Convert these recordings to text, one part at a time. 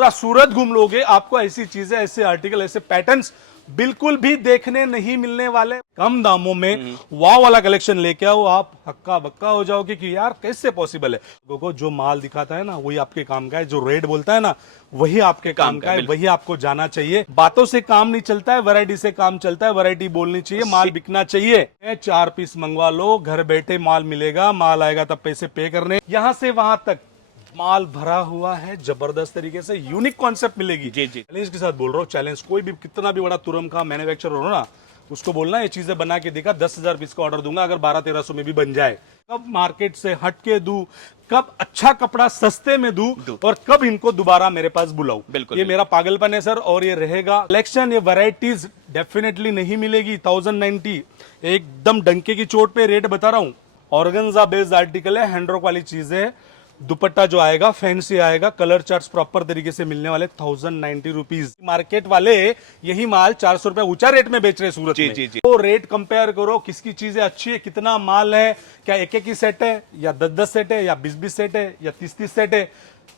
पूरा सूरत घूम लोगे, आपको ऐसी चीजें, ऐसे आर्टिकल, ऐसे पैटर्न्स बिल्कुल भी देखने नहीं मिलने वाले। कम दामों में वाव वाला कलेक्शन लेके आओ, आप हक्का बक्का हो जाओगे कि यार कैसे पॉसिबल है। लोगों जो माल दिखाता है ना वही आपके काम का है, जो रेट बोलता है ना वही आपके काम का है, वही आपको जाना चाहिए। बातों से काम नहीं चलता है, वैरायटी से काम चलता है। वैरायटी बोलनी चाहिए, माल बिकना चाहिए। 4 पीस मंगवा लो, घर बैठे माल मिलेगा, माल आएगा तब पैसे पे करने। यहां से वहां तक माल भरा हुआ है, जबरदस्त तरीके से यूनिक कॉन्सेप्ट मिलेगी। जी जी, चैलेंज के साथ बोल रहा हूँ, चैलेंज। कोई भी कितना भी बड़ा तुरंत का मैन्युफैक्चरर हो ना, उसको बोलना ये चीजें बना के दिखा, 10,000 पीस का ऑर्डर दूंगा अगर 1200-1300 में भी बन जाए। कब मार्केट से हट के दूं, कब अच्छा कपड़ा सस्ते में दूं, और कब इनको दोबारा मेरे पास बुलाऊं। बिल्कुल, ये मेरा पागलपन है सर, और ये रहेगा। कलेक्शन, ये वैरायटीज डेफिनेटली नहीं मिलेगी। 1090 एकदम डंके की चोट पे रेट बता रहा हूँ। ऑर्गेन्जा बेस्ड आर्टिकल है, हैंडवर्क वाली चीज है। दुपट्टा जो आएगा फैंसी आएगा, कलर चार्ट्स प्रॉपर तरीके से मिलने वाले। 1090 रुपीज। मार्केट वाले यही माल 400 रुपए ऊंचा रेट में बेच रहे सूरत में। जी। तो रेट कंपेयर करो, किसकी चीजें अच्छी है, कितना माल है, क्या एक ही सेट है या 10-10 सेट है या 20-20 सेट है या 30-30 सेट है,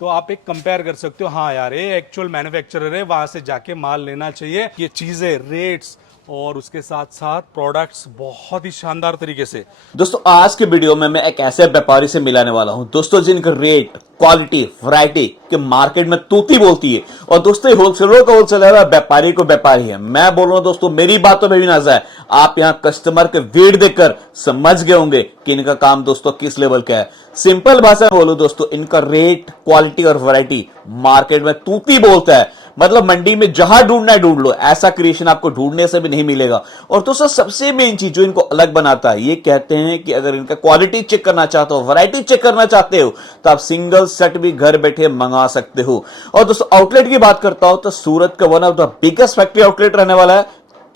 तो आप एक कंपेयर कर सकते हो। हाँ यार, ये एक्चुअल मैन्युफैक्चरर है, वहां से जाके माल लेना चाहिए। ये चीजें, रेट्स और उसके साथ साथ प्रोडक्ट्स बहुत ही शानदार तरीके से। दोस्तों आज के वीडियो में मैं एक ऐसे व्यापारी से मिलाने वाला हूं दोस्तों, जिनका रेट, क्वालिटी, वैरायटी के मार्केट में तूती बोलती है। और दोस्तों होलसेलर का होलसेलर है, व्यापारी को व्यापारी है। मैं बोल रहा हूं दोस्तों, मेरी बातों में भी ना जाए, आप यहां कस्टमर के वेट देखकर समझ गए होंगे कि इनका काम दोस्तों किस लेवल का है। सिंपल भाषा में बोलो दोस्तों, इनका रेट, क्वालिटी और वैरायटी मार्केट में तूती बोलता है। मतलब मंडी में जहां ढूंढना है ढूंढ लो, ऐसा क्रिएशन आपको ढूंढने से भी नहीं मिलेगा। और दोस्तों सबसे मेन चीज जो इनको अलग बनाता है, ये कहते हैं कि अगर इनका क्वालिटी चेक करना चाहते हो, वैरायटी चेक करना चाहते हो, तो आप सिंगल सेट भी घर बैठे मंगा सकते हो। और दोस्तों आउटलेट की बात करता हूं तो सूरत का one of the biggest factory outlet रहने वाला है,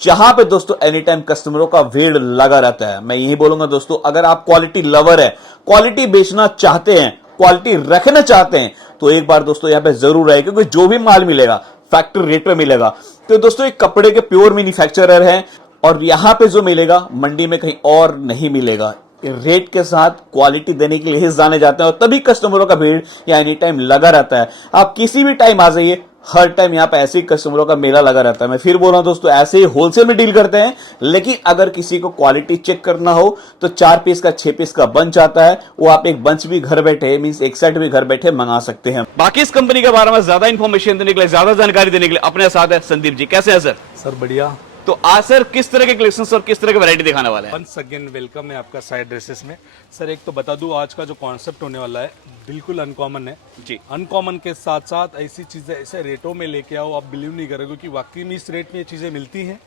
जहां पे दोस्तों एनी टाइम कस्टमरों का भीड़ लगा रहता है। मैं यही बोलूंगा दोस्तों, अगर आप क्वालिटी लवर है, क्वालिटी बेचना चाहते हैं, क्वालिटी रखना चाहते हैं, तो एक बार दोस्तों यहां पे जरूर आए, क्योंकि जो भी माल मिलेगा फैक्ट्री रेट पे मिलेगा। तो दोस्तों एक कपड़े के प्योर मैन्युफैक्चरर है, और यहां पे जो मिलेगा मंडी में कहीं और नहीं मिलेगा। रेट के साथ क्वालिटी देने के लिए ही जाने जाते हैं, और तभी कस्टमरों का भीड़ यहाँ एनी टाइम लगा रहता है। आप किसी भी टाइम आ जाइए, हर टाइम यहाँ पे ऐसे ही कस्टमरों का मेला लगा रहता है। मैं फिर बोल रहा हूं दोस्तों, ऐसे ही होलसेल में डील करते हैं, लेकिन अगर किसी को क्वालिटी चेक करना हो तो 4 पीस का 6 पीस का बंच आता है, वो आप एक बंच भी घर बैठे, मींस एक सेट भी घर बैठे मंगा सकते हैं। बाकी इस कंपनी के बारे में ज्यादा इंफॉर्मेशन देने के लिए, ज्यादा जानकारी देने के लिए अपने साथ है संदीप जी। कैसे हैं सर? सर बढ़िया। तो आज सर किस तरह के कलेक्शंस और किस तरह की वैरायटी दिखाने वाले हैं? वंस अगेन वेलकम है आपका साइड ड्रेसेस में। सर एक तो बता दूं, आज का जो कॉन्सेप्ट होने वाला है बिल्कुल अनकॉमन है जी। अनकॉमन के साथ साथ ऐसी चीजें ऐसे रेटों में लेके आओ, आप बिलीव नहीं करोगे कि वाकई में इस रेट में ये चीजें मिलती हैं।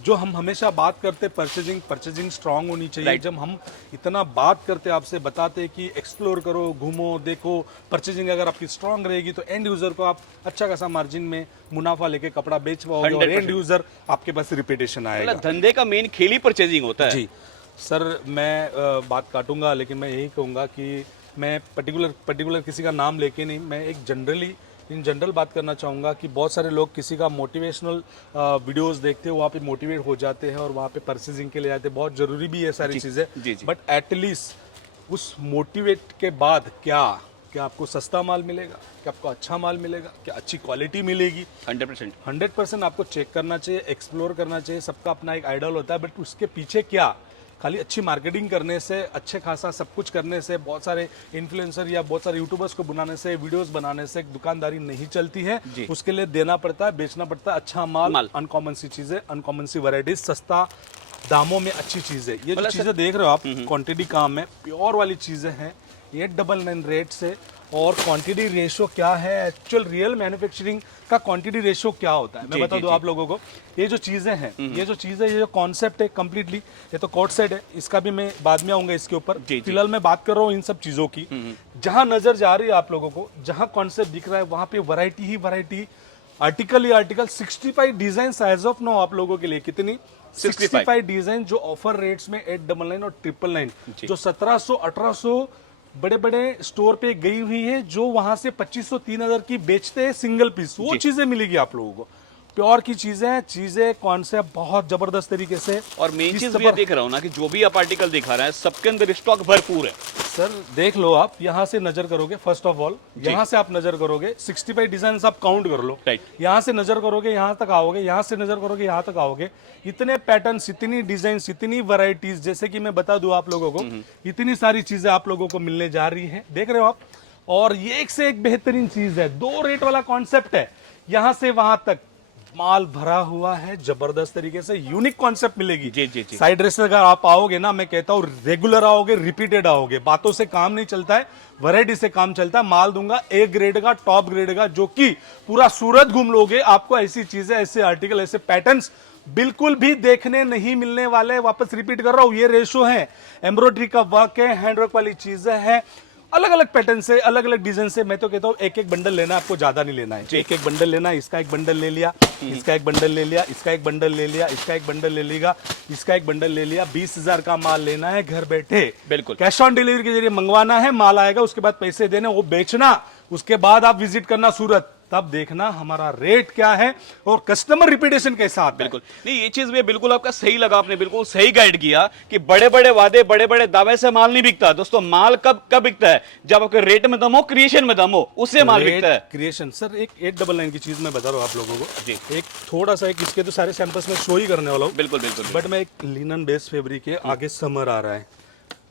जो हम हमेशा बात करते परचेजिंग स्ट्रांग होनी चाहिए। जब हम इतना बात करते, आपसे बताते कि एक्सप्लोर करो, घूमो, देखो, परचेजिंग अगर आपकी स्ट्रांग रहेगी तो एंड यूजर को आप अच्छा खासा मार्जिन में मुनाफा लेके कपड़ा बेच पाओगे, और एंड यूजर आपके पास रिपीटेशन आएगा। धंधे का मेन खेल ही परचेजिंग होता है। जी सर, मैं बात काटूंगा, लेकिन मैं यही कहूंगा कि मैं पर्टिकुलर किसी का नाम लेके नहीं, मैं एक इन जनरल बात करना चाहूँगा कि बहुत सारे लोग किसी का मोटिवेशनल वीडियोस देखते हैं, वहाँ पे मोटिवेट हो जाते हैं और वहाँ पे परचेजिंग के लिए आते हैं। बहुत ज़रूरी भी है सारी चीज़ें, बट एटलीस्ट उस मोटिवेट के बाद क्या आपको सस्ता माल मिलेगा, क्या आपको अच्छा माल मिलेगा, क्या अच्छी क्वालिटी मिलेगी। 100% आपको चेक करना चाहिए, एक्सप्लोर करना चाहिए। सबका अपना एक आइडल होता है, बट उसके पीछे क्या, खाली अच्छी मार्केटिंग करने से, अच्छे खासा सब कुछ करने से, बहुत सारे इन्फ्लुएंसर या बहुत सारे यूट्यूबर्स को बुलाने से, वीडियोस बनाने से दुकानदारी नहीं चलती है। उसके लिए देना पड़ता है, बेचना पड़ता है अच्छा माल। अनकॉमन सी चीजें, अनकॉमन सी वैरायटीज, सस्ता दामों में अच्छी चीजें। ये जो चीजें देख रहे हो आप, क्वांटिटी काम है, प्योर वाली चीजें हैं। 899 रेट से, और क्वांटिटी रेशो क्या है, एक्चुअल रियल मैन्युफैक्चरिंग का क्वांटिटी रेशो क्या होता है, मैं बता दूं आप लोगों को। ये जो चीजें हैं, ये जो कॉन्सेप्ट है कम्प्लीटली, ये तो कोट सेट है, इसका भी मैं बाद में आऊंगा इसके ऊपर। फिलहाल मैं बात कर रहा हूँ इन सब चीजों की। जहां नजर जा रही है आप लोगों को, जहां कॉन्सेप्ट दिख रहा है, वहां पे वैरायटी ही वैरायटी, आर्टिकल ही article. 65 design as of now आप लोगों के लिए। कितनी? 65 डिजाइन, जो ऑफर रेट्स में 899 और 999, जो 1700-1800 बड़े बड़े स्टोर पे गई हुई है, जो वहां से 2500-3000 की बेचते हैं सिंगल पीस, वो चीजें मिलेगी आप लोगों को। प्योर की चीजें कॉन्सेप्ट बहुत जबरदस्त तरीके से। और मेन चीज भी देख रहा हूँ ना कि जो भी आप आर्टिकल दिखा रहे हैं, सबके अंदर स्टॉक भरपूर है। सर देख लो, आप यहाँ से नजर करोगे, फर्स्ट ऑफ ऑल यहाँ से आप नजर करोगे, 65 डिजाइन आप काउंट कर लो। राइट। यहाँ से नजर करोगे यहाँ तक आओगे, यहाँ से नजर करोगे यहाँ तक आओगे। इतने पैटर्न्स, इतनी डिजाइन, इतनी वैरायटीज, जैसे कि मैं बता दूं आप लोगों को, इतनी सारी चीजें आप लोगों को मिलने जा रही हैं, देख रहे हो आप। और ये एक से एक बेहतरीन चीज है, 2 रेट वाला कॉन्सेप्ट है। यहाँ से वहां तक माल भरा हुआ है, जबरदस्त तरीके से यूनिक कॉन्सेप्ट मिलेगी। जी जी जी। साइड ड्रेस अगर आप आओगे ना, मैं कहता हूँ रेगुलर आओगे, रिपीटेड आओगे। बातों से काम नहीं चलता है, वैरायटी से काम चलता है। माल दूंगा ए ग्रेड का, टॉप ग्रेड का, जो कि पूरा सूरत घूम लोगे, आपको ऐसी चीजें, ऐसे आर्टिकल, ऐसे पैटर्न्स बिल्कुल भी देखने नहीं मिलने वाले। वापस रिपीट कर रहा हूं, ये रेशो है, एम्ब्रॉयडरी का वर्क है, हैंडवर्क वाली चीजें हैं, अलग अलग पैटर्न से, अलग अलग डिजाइन से। मैं तो कहता हूँ एक एक बंडल लेना, आपको ज्यादा नहीं लेना है, एक एक बंडल लेना है। इसका एक बंडल ले लिया, इसका एक बंडल ले लिया, इसका एक बंडल ले लिया, इसका एक बंडल ले लिया, इसका एक बंडल ले लिया। 20,000 का माल लेना है घर बैठे, बिल्कुल कैश ऑन डिलीवरी के जरिए मंगवाना है, माल आएगा, उसके बाद पैसे देने, वो बेचना, उसके बाद आप विजिट करना सूरत, तब देखना हमारा रेट क्या है और कस्टमर रिपीटेशन कैसा आता है। बिल्कुल नहीं, ये चीज भी बिल्कुल आपका सही लगा, आपने बिल्कुल सही गाइड किया कि बड़े बड़े वादे, बड़े बड़े दावे से माल नहीं बिकता दोस्तों। माल कब कब बिकता है? जब आपके रेट में दम हो, क्रिएशन में दम हो, उससे माल बिकता है। क्रिएशन सर, एक 899 की चीज मैं बता रहा हूँ आप लोगों को जी। एक थोड़ा सा, एक इसके तो सारे सैंपल्स में शो ही करने वाला हूँ, बिल्कुल बिल्कुल। बट मैं एक लिनन बेस फैब्रिक है, आगे समर आ रहा है,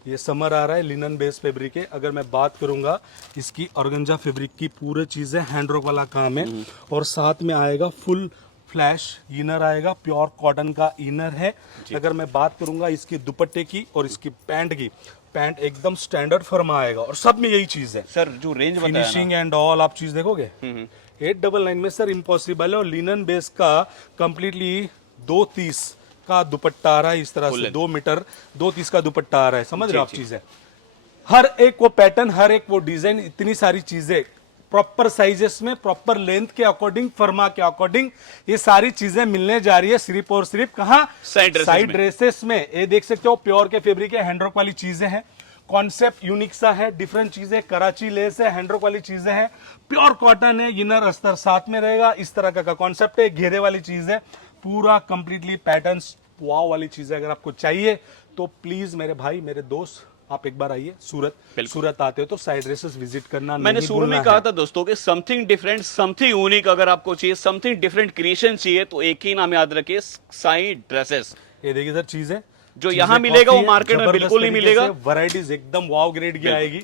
ये समर आ रहा है, लिनन बेस फैब्रिक है। अगर मैं बात करूंगा इसकी, ऑर्गेन्जा फैब्रिक की पूरी चीजें हैंडवर्क वाला काम है, और साथ में आएगा फुल फ्लैश इनर आएगा, प्योर कॉटन का इनर है। अगर मैं बात करूंगा इसकी दुपट्टे की और इसकी पैंट की, पैंट एकदम स्टैंडर्ड फर्मा आएगा, और सब में यही चीज है सर जो रेंज बताया ना, फिनिशिंग एंड ऑल, आप चीज देखोगे 899 में सर इम्पॉसिबल है। और लिनन बेस का कंप्लीटली 230 का दुपट्टा आ रहा है, इस तरह से 2 मीटर 230 का दुपट्टा आ रहा है, समझ रहे हो आप चीजें। हर एक वो पैटर्न, हर एक वो डिजाइन, इतनी सारी चीजें प्रॉपर साइजेस में, प्रॉपर लेंथ के अकॉर्डिंग, फर्मा के अकॉर्डिंग, ये सारी चीजें मिलने जा रही है सिर्फ और सिर्फ कहाँ, साइड ड्रेसेस में। ये देख सकते हो, प्योर के फैब्रिक है, हैंडवर्क वाली चीजें हैं, कॉन्सेप्ट यूनिक सा है, डिफरेंट चीजें, कराची लेस है, हैंडवर्क वाली चीजें हैं, प्योर कॉटन है, इनर अस्तर साथ में रहेगा, इस तरह का कॉन्सेप्ट है, घेरे वाली चीज है, पूरा कंप्लीटली पैटर्न्स वाव वाली चीजें अगर आपको चाहिए तो प्लीज मेरे भाई, मेरे दोस्त, आप एक बार आइए सूरत। सूरत आते हो तो साइड ड्रेसेस विजिट करना मैंने शुरू में कहा था दोस्तों कि समथिंग डिफरेंट, समथिंग यूनिक अगर आपको चाहिए, समथिंग डिफरेंट क्रिएशन चाहिए, तो एक ही नाम याद रखिए, साई ड्रेसेस। ये देखिए सर, चीजें जो यहाँ मिलेगा वो मार्केट में बिल्कुल नहीं मिलेगा। वैरायटीज एकदम वाव ग्रेड की आएगी,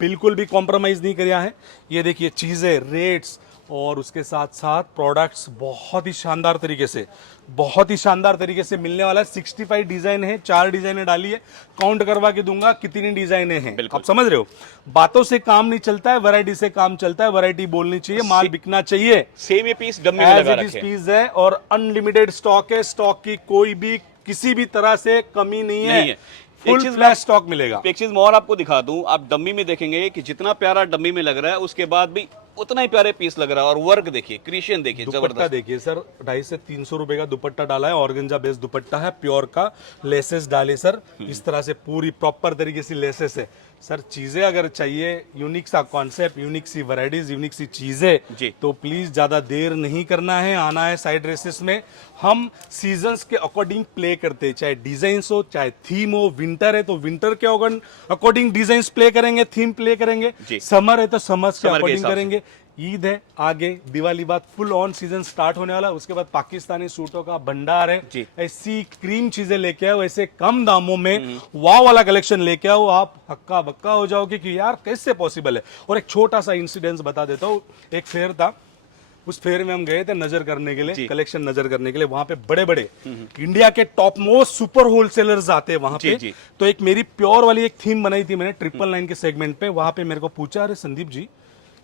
बिल्कुल भी कॉम्प्रोमाइज नहीं किया है। ये देखिए चीजें, रेट्स, और उसके साथ साथ प्रोडक्ट्स बहुत ही शानदार तरीके से, बहुत ही शानदार तरीके से मिलने वाला है। 65 डिजाइन है, 4 डिजाइने डाली है, काउंट करवा के दूंगा कितनी डिजाइने हैं, आप समझ रहे हो। बातों से काम नहीं चलता है, वैरायटी से काम चलता है। वैरायटी बोलनी चाहिए, माल बिकना चाहिए। सेम ये पीस डम्मी में लगा रखे हैं, पीस है और अनलिमिटेड स्टॉक है, स्टॉक की कोई भी किसी भी तरह से कमी नहीं है। फुल फ्लैश स्टॉक मिलेगा। एक चीज मैं और आपको दिखा दूं, आप डम्मी में देखेंगे कि जितना प्यारा डम्मी में लग रहा है, उसके बाद भी उतना ही प्यारे पीस लग रहा है। और वर्क देखिए, क्रिएशन देखिए, दुपट्टा देखिए सर, 250 से 300 रुपए का दुपट्टा डाला है, ऑर्गेन्जा बेस दुपट्टा है, प्योर का, लेसेस डाले सर, इस तरह से पूरी प्रॉपर तरीके से लेसेस है सर। चीजें अगर चाहिए, यूनिक सा कॉन्सेप्ट, यूनिक सी वैरायटीज, यूनिक सी चीजें, तो प्लीज ज्यादा देर नहीं करना है, आना है साइड ड्रेसेस में। हम सीजन्स के अकॉर्डिंग प्ले करते हैं, चाहे डिजाइन्स हो, चाहे थीम हो। विंटर है तो विंटर के अकॉर्डिंग डिजाइन्स प्ले करेंगे, थीम प्ले करेंगे। समर है तो समर के अकॉर्डिंग करेंगे। ईद है आगे, दिवाली बाद फुल ऑन सीजन स्टार्ट होने वाला, उसके बाद पाकिस्तानी सूटों का भंडार है। ऐसी क्रीम चीजें लेके आओ, ऐसे कम दामों में वाव वाला कलेक्शन लेके आओ, आप हक्का बक्का हो जाओगे कि यार कैसे पॉसिबल है। और एक छोटा सा इंसिडेंस बता देता हूँ, एक फेयर था, उस फेयर में हम गए थे नजर करने के लिए, कलेक्शन नजर करने के लिए। वहां पे बड़े बड़े इंडिया के टॉप मोस्ट सुपर होलसेलर्स आते हैं वहां पे। तो एक मेरी प्योर वाली एक थीम बनाई थी मैंने 999 के सेगमेंट पे। वहां पे मेरे को पूछा, अरे संदीप जी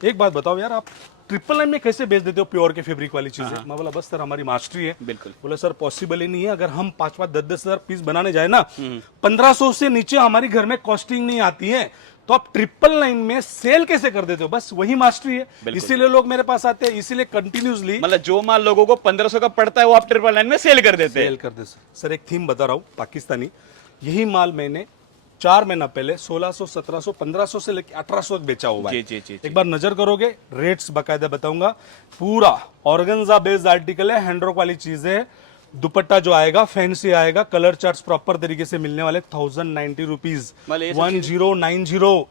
एक बात बताओ यार, आप 999 में कैसे बेच देते हो प्योर के फैब्रिक वाली चीजें। मैं बोला बस सर हमारी मास्टरी है। बिल्कुल। बोला सर पॉसिबल ही नहीं है, अगर हम 5-5, 10-10 हजार पीस बनाने जाए ना, 1500 से नीचे हमारी घर में कॉस्टिंग नहीं आती है, तो आप 999 में सेल कैसे कर देते हो। बस वही मास्टरी है, इसीलिए लोग मेरे पास आते हैं, इसीलिए कंटिन्यूसली, मतलब जो माल लोगों को 1500 का पड़ता है वो आप 999 में सेल कर देते हैं। सर एक थीम बता रहा हूँ पाकिस्तानी, यही माल मैंने 4 महीना पहले 1600, 1700, 1500 से लेकर 1800 तक बेचा हुआ है। एक बार नजर करोगे, रेट्स बकायदा बताऊंगा। पूरा ऑर्गेन्जा बेस्ड आर्टिकल है, हैंडवर्क वाली चीजें है, दुपट्टा जो आएगा फैंसी आएगा, कलर चार्ट्स प्रॉपर तरीके से मिलने वाले, 1090 रुपीज, मतलब ये सब 1090।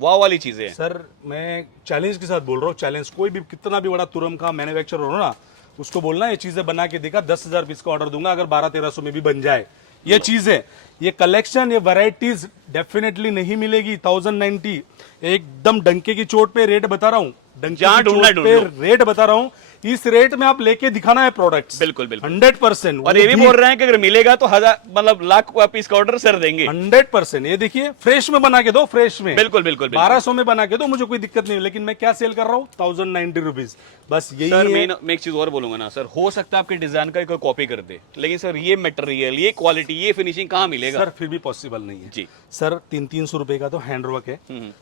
वाह वाली चीजें हैं। सर मैं चैलेंज के साथ बोल रहा हूँ, चैलेंज, कोई भी कितना भी बड़ा तुरम का मैन्युफैक्चरर हो ना, उसको बोलना ये चीजें बना के देखा, 10,000 पीस का ऑर्डर दूंगा अगर 1200-1300 में भी बन जाए। ये चीजें, ये कलेक्शन, ये वैरायटीज डेफिनेटली नहीं मिलेगी। 1090 एकदम डंके की चोट पे रेट बता रहा हूँ, डंके जहां की ढूंढना चोट पे रेट बता रहा हूँ। इस रेट में आप लेके दिखाना है प्रोडक्ट्स, बिल्कुल बिल्कुल 100%। और ये भी बोल रहे हैं कि अगर मिलेगा तो 1000 मतलब लाख पीस का ऑर्डर सर देंगे। 100%। ये देखिए फ्रेश में बना के दो, फ्रेश में बिल्कुल बिल्कुल 1200 में बना के दो, मुझे कोई दिक्कत नहीं है, लेकिन मैं क्या सेल कर रहा हूँ 1090 रुपीज, बस यही सर है। मैं एक चीज और बोलूंगा ना सर, हो सकता है आपके डिजाइन का कोई कॉपी कर दे, लेकिन सर ये मटेरियल, ये क्वालिटी, ये फिनिशिंग कहाँ मिलेगा? सर फिर भी पॉसिबल नहीं है जी सर। 300 रुपए का तो हैंड वर्क है,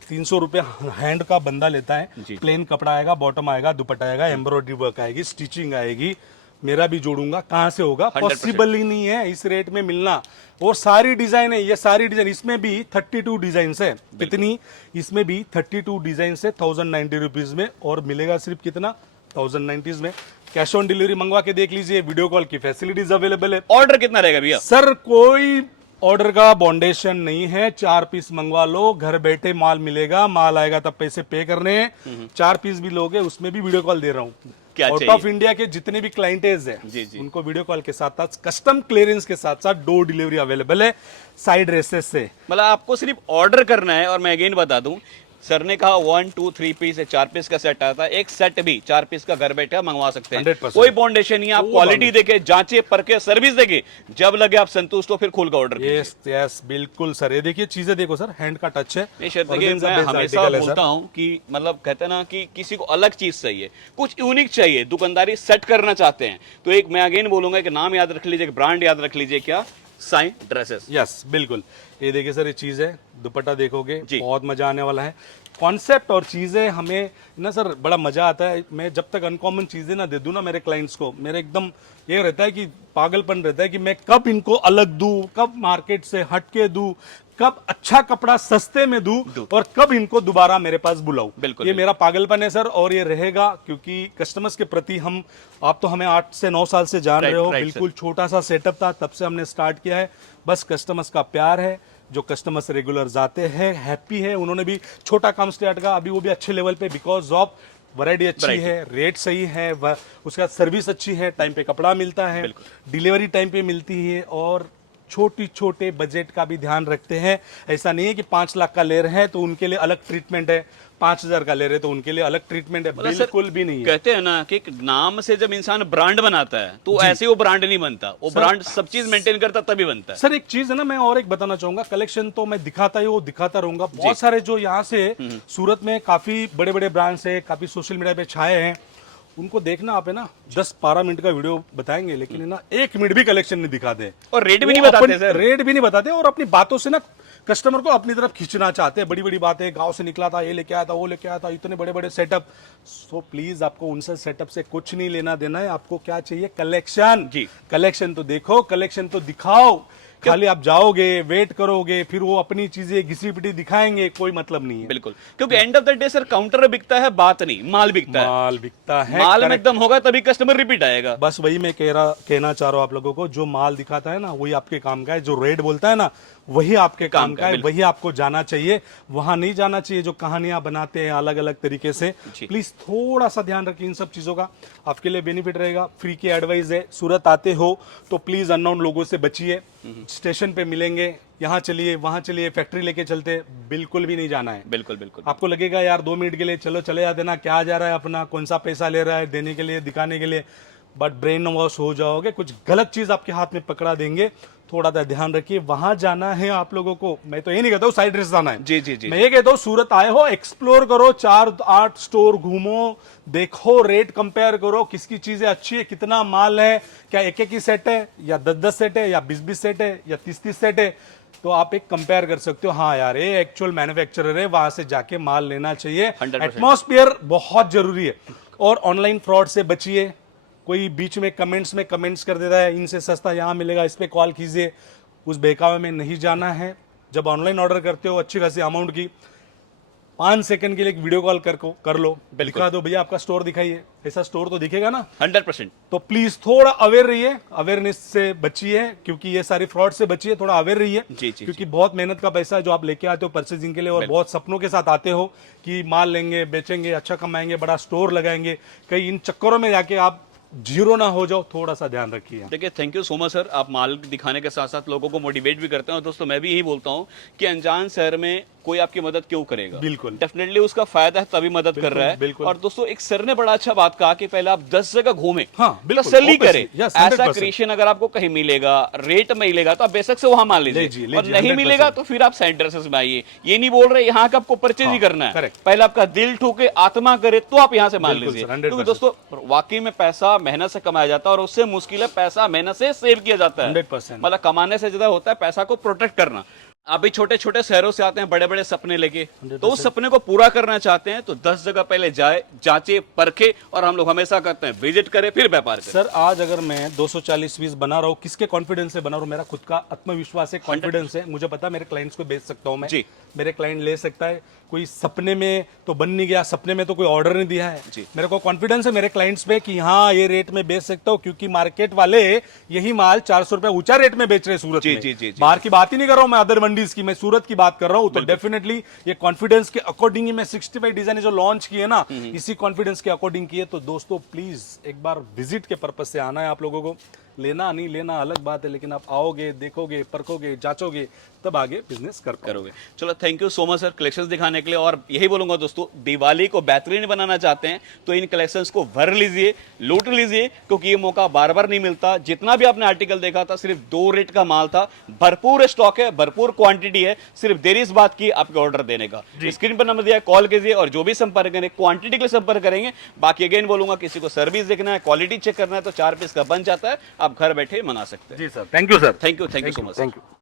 300 रुपए हैंड का बंदा लेता है। जी। प्लेन कपड़ा आएगा, बॉटम आएगा, दुपट्टा आएगा, एम्ब्रॉयडरी वर्क आएगी, स्टिचिंग आएगी, मेरा भी जोड़ूंगा, कहां से होगा? 100%। पॉसिबल ही नहीं है इस रेट में मिलना। और सारी डिजाइन है, ये सारी डिजाइन, इसमें भी 32 डिजाइन है। कितनी? इसमें भी 32 डिजाइन है 1090 रुपीज में, और मिलेगा सिर्फ कितना? 1090 में। कैश ऑन डिलीवरी मंगवा के देख लीजिए, वीडियो कॉल की फैसिलिटीज अवेलेबल है। ऑर्डर कितना रहेगा भैया? सर कोई ऑर्डर का बाउंडेशन नहीं है, 4 पीस मंगवा लो, घर बैठे माल मिलेगा, माल आएगा तब पैसे पे करने हैं। 4 पीस भी लोगे उसमें भी वीडियो कॉल दे रहा हूँ। क्या आउट चाहिए? ऑफ इंडिया के जितने भी क्लाइंटेज है जी, जी। उनको वीडियो कॉल के साथ साथ कस्टम क्लियरेंस के साथ साथ डोर डिलीवरी अवेलेबल है साइड रेसेस से। मतलब आपको सिर्फ ऑर्डर करना है। और मैं अगेन बता दूं, सर ने कहा 1 2 3 पीस 4 पीस का सेट आता है, एक सेट भी 4 पीस का घर बैठे मंगवा सकते हैं। 100%। कोई बाउंडेशन नहीं है, आप क्वालिटी देखे, जांचे, परखे, सर्विस देखे, जब लगे आप संतुष्ट हो फिर खोल का ऑर्डर कीजिए। यस यस बिल्कुल सर। ये देखिए चीजें देखो सर, हैंड का टच है। नहीं सर, देखिए Organza मैं based हमेशा article है, सर। बोलता हूं कि मतलब कहते हैं ना कि किसी को अलग चीज चाहिए, कुछ यूनिक चाहिए, दुकानदारी सेट करना चाहते हैं, तो एक मैं अगेन बोलूंगा कि नाम याद रख लीजिए, ब्रांड याद रख लीजिए, क्या? साईं ड्रेसेस। यस बिल्कुल। ये देखिए सर, ये चीज है, दुपट्टा देखोगे जी। बहुत मजा आने वाला है। कॉन्सेप्ट और चीजें हमें ना सर बड़ा मजा आता है। मैं जब तक अनकॉमन चीजें ना दे दूं ना मेरे क्लाइंट्स को, मेरे एकदम ये रहता है कि पागलपन रहता है कि मैं कब इनको अलग दूं, कब मार्केट से हट के दूं, कब अच्छा कपड़ा सस्ते में दूं, और कब इनको दोबारा मेरे पास बुलाऊं। बिल्कुल, ये मेरा पागलपन है सर, और ये रहेगा, क्योंकि कस्टमर्स के प्रति हम, आप तो हमें 8 से 9 साल से जान रहे हो। right, बिल्कुल छोटा सा सेटअप था, तब से हमने स्टार्ट किया है। बस कस्टमर्स का प्यार है, जो कस्टमर्स रेगुलर जाते हैं, हैप्पी है, उन्होंने भी छोटा काम स्टार्ट का, अभी वो भी अच्छे लेवल पे, बिकॉज ऑफ वैरायटी अच्छी है, रेट सही है, उसका सर्विस अच्छी है, टाइम पे कपड़ा मिलता है, डिलीवरी टाइम पे मिलती है, और छोटी छोटे बजट का भी ध्यान रखते हैं। ऐसा नहीं है कि 5 लाख का ले रहे हैं तो उनके लिए अलग ट्रीटमेंट है, 5,000 का ले रहे हैं तो उनके लिए अलग ट्रीटमेंट है, बिल्कुल भी नहीं है। कहते हैं ना कि एक नाम से जब इंसान ब्रांड बनाता है तो ऐसे वो ब्रांड नहीं बनता, वो ब्रांड सब चीज मेंटेन करता तभी बनता है। सर एक चीज है ना, मैं और एक बताना चाहूंगा, कलेक्शन तो मैं दिखाता ही वो दिखाता रहूंगा। बहुत सारे जो यहाँ से सूरत में काफी बड़े बड़े ब्रांड्स है, काफी सोशल मीडिया पे छाए हैं, उनको देखना आप है ना, 10-12 मिनट का वीडियो बताएंगे, लेकिन है ना 1 मिनट भी कलेक्शन नहीं दिखाते, और रेट भी नहीं वो बताते सर। रेट भी नहीं बताते, और अपनी बातों से ना कस्टमर को अपनी तरफ खींचना चाहते हैं। बड़ी बड़ी बातें, गांव से निकला था, ये लेके आया था, वो लेके आया था, इतने बड़े बड़े सेटअप। सो प्लीज आपको उनसे सेटअप से कुछ नहीं लेना देना है, आपको क्या चाहिए? कलेक्शन। जी। कलेक्शन तो देखो, कलेक्शन तो दिखाओ। खाली आप जाओगे, वेट करोगे, फिर वो अपनी चीजें घिसी पिटी दिखाएंगे, कोई मतलब नहीं है। बिल्कुल, क्योंकि end of the day sir counter बिकता है, बात नहीं, माल बिकता है। माल बिकता है, माल में एकदम होगा तभी कस्टमर रिपीट आएगा। बस वही मैं कहना चाह रहा हूँ आप लोगों को, जो माल दिखाता है ना वही आपके काम का है, जो रेट बोलता है ना वही आपके काम का है, वही आपको जाना चाहिए, वहां नहीं जाना चाहिए जो कहानियां बनाते हैं अलग अलग तरीके से। प्लीज थोड़ा सा ध्यान रखिए इन सब चीजों का, आपके लिए बेनिफिट रहेगा। फ्री की एडवाइस है, सूरत आते हो तो प्लीज अननोन लोगों से बचिए, स्टेशन पे मिलेंगे, यहाँ चलिए वहां चलिए, फैक्ट्री लेके चलते, बिल्कुल भी नहीं जाना है। बिल्कुल बिल्कुल। आपको लगेगा यार 2 मिनट के लिए चलो चले जाते ना, क्या जा रहा है अपना, कौन सा पैसा ले रहा है देने के लिए, दिखाने के लिए, बट ब्रेन वॉश हो जाओगे, कुछ गलत चीज आपके हाथ में पकड़ा देंगे। थोड़ा सा ध्यान रखिए, वहां जाना है आप लोगों को। मैं तो ये नहीं कहता हूँ साइड रेस जाना है, जी जी जी। मैं ये कहता हूँ सूरत आए हो, एक्सप्लोर करो, 4-8 स्टोर घूमो, देखो, रेट कंपेयर करो, किसकी चीजें अच्छी है, कितना माल है, क्या एक ही सेट है या 10-10 सेट है या 20-20 सेट है या 30-30 सेट है, तो आप एक कंपेयर कर सकते हो। हाँ यार, ये एक्चुअल मैन्युफैक्चरर है, वहां से जाके माल लेना चाहिए। 100%। एटमॉस्फेयर बहुत जरूरी है, और ऑनलाइन फ्रॉड से बचिए। कोई बीच में कमेंट्स कर देता है, इनसे सस्ता यहाँ मिलेगा, इस पे कॉल कीजिए, उस बहकावे में नहीं जाना है। जब ऑनलाइन ऑर्डर करते हो अच्छी खासी अमाउंट की, 5 सेकंड के लिए एक वीडियो कॉल कर लो, दिखा दो भैया आपका स्टोर दिखाइए, ऐसा स्टोर तो दिखेगा ना। 100%। तो प्लीज थोड़ा अवेयर रहिए, अवेयरनेस से बचिए, क्योंकि ये सारी फ्रॉड से बचिए, थोड़ा अवेयर रहिए। जी, जी, क्योंकि बहुत मेहनत का पैसा है जो आप लेके आते हो परचेजिंग के लिए, और बहुत सपनों के साथ आते हो कि माल लेंगे, बेचेंगे, अच्छा कमाएंगे, बड़ा स्टोर लगाएंगे, कहीं इन चक्करों में जाके आप जीरो ना हो जाओ, थोड़ा सा ध्यान रखिए। देखिए, thank you so much sir, आप माल दिखाने के साथ साथ लोगों को मोटिवेट भी करते हैं। और दोस्तों मैं भी यही बोलता हूं कि अनजान शहर में कोई आपकी मदद क्यों करेगा, बिल्कुल। डेफिनेटली उसका फायदा है तभी मदद कर रहा है। बिल्कुल। और दोस्तों एक सर ने बड़ा अच्छा बात कहा कि पहले आप 10 जगह घूमें, हाँ, बिल्कुल, तसल्ली obviously, करें। yes, ऐसा 100%। क्रिएशन अगर आपको कहीं मिलेगा, रेट में मिलेगा, तो आप बेशक से वहां मान लीजिए, और नहीं 100%। मिलेगा तो फिर आप सेंटर्स में आइए। ये नहीं बोल रहे यहाँ का आपको परचेज ही करना है, correct। पहले आपका दिल ठोके, आत्मा करे, तो आप यहाँ से मान बिल्कुल लीजिए। सर, 100%। क्योंकि दोस्तों वाकई में पैसा मेहनत से कमाया जाता है, और उससे मुश्किल है पैसा मेहनत से सेव किया जाता है। 100%। मतलब कमाने से ज्यादा होता है पैसा को प्रोटेक्ट करना। आप भी छोटे छोटे शहरों से आते हैं बड़े बड़े सपने लेके, तो उस सपने को पूरा करना चाहते हैं तो 10 जगह पहले जाए, जांचे, परखे, और हम लोग हमेशा कहते हैं विजिट करें फिर व्यापार करें। सर आज अगर मैं 240 पीस बना रहा हूँ, किसके कॉन्फिडेंस से बना रहा हूँ? मेरा खुद का आत्मविश्वास है, कॉन्फिडेंस है, मुझे पता है मेरे क्लाइंट्स को बेच सकता हूँ मैं जी। मेरे क्लाइंट ले सकता है। कोई सपने में तो बन नहीं गया, सपने में तो कोई ऑर्डर नहीं दिया है, जी। मेरे को कॉन्फिडेंस है मेरे क्लाइंट्स पे कि हाँ ये रेट में बेच सकता हूँ, क्योंकि मार्केट वाले यही माल 400 रुपए ऊंचा रेट में बेच रहे हैं सूरत जी, में। जी, जी, जी। बाहर की बात ही नहीं कर रहा हूँ मैं, अदर मंडीज की, मैं सूरत की बात कर रहा हूँ। तो डेफिनेटली ये कॉन्फिडेंस के अकॉर्डिंग ही मैं 65 डिजाइन जो लॉन्च किए ना, इसी कॉन्फिडेंस के अकॉर्डिंग किए। तो दोस्तों प्लीज एक बार विजिट के पर्पज से आना है आप लोगों को। लेना नहीं लेना अलग बात है, लेकिन आप आओगे, देखोगे, परखोगे, जांचोगे, तब आगे बिजनेस करोगे। चलो thank you so much sir collections दिखाने के लिए। और यही बोलूंगा दोस्तों, दिवाली को बेहतरीन बनाना चाहते हैं तो इन कलेक्शंस को भर लीजिए, लूट लीजिए, क्योंकि ये मौका बार बार नहीं मिलता। जितना भी आपने आर्टिकल देखा था सिर्फ 2 रेट का माल था, भरपूर स्टॉक है, भरपूर क्वांटिटी है, सिर्फ देरी इस बात की आपके ऑर्डर देने का। स्क्रीन पर नंबर दिया है, कॉल कीजिए, और जो भी संपर्क करें क्वांटिटी के लिए संपर्क करेंगे। बाकी अगेन बोलूंगा, किसी को सर्विस देखना है, क्वालिटी चेक करना है, तो 4 पीस का बन जाता है, आप घर बैठे मंगा सकते हैं। जी sir, thank you sir, thank you so much. Thank you.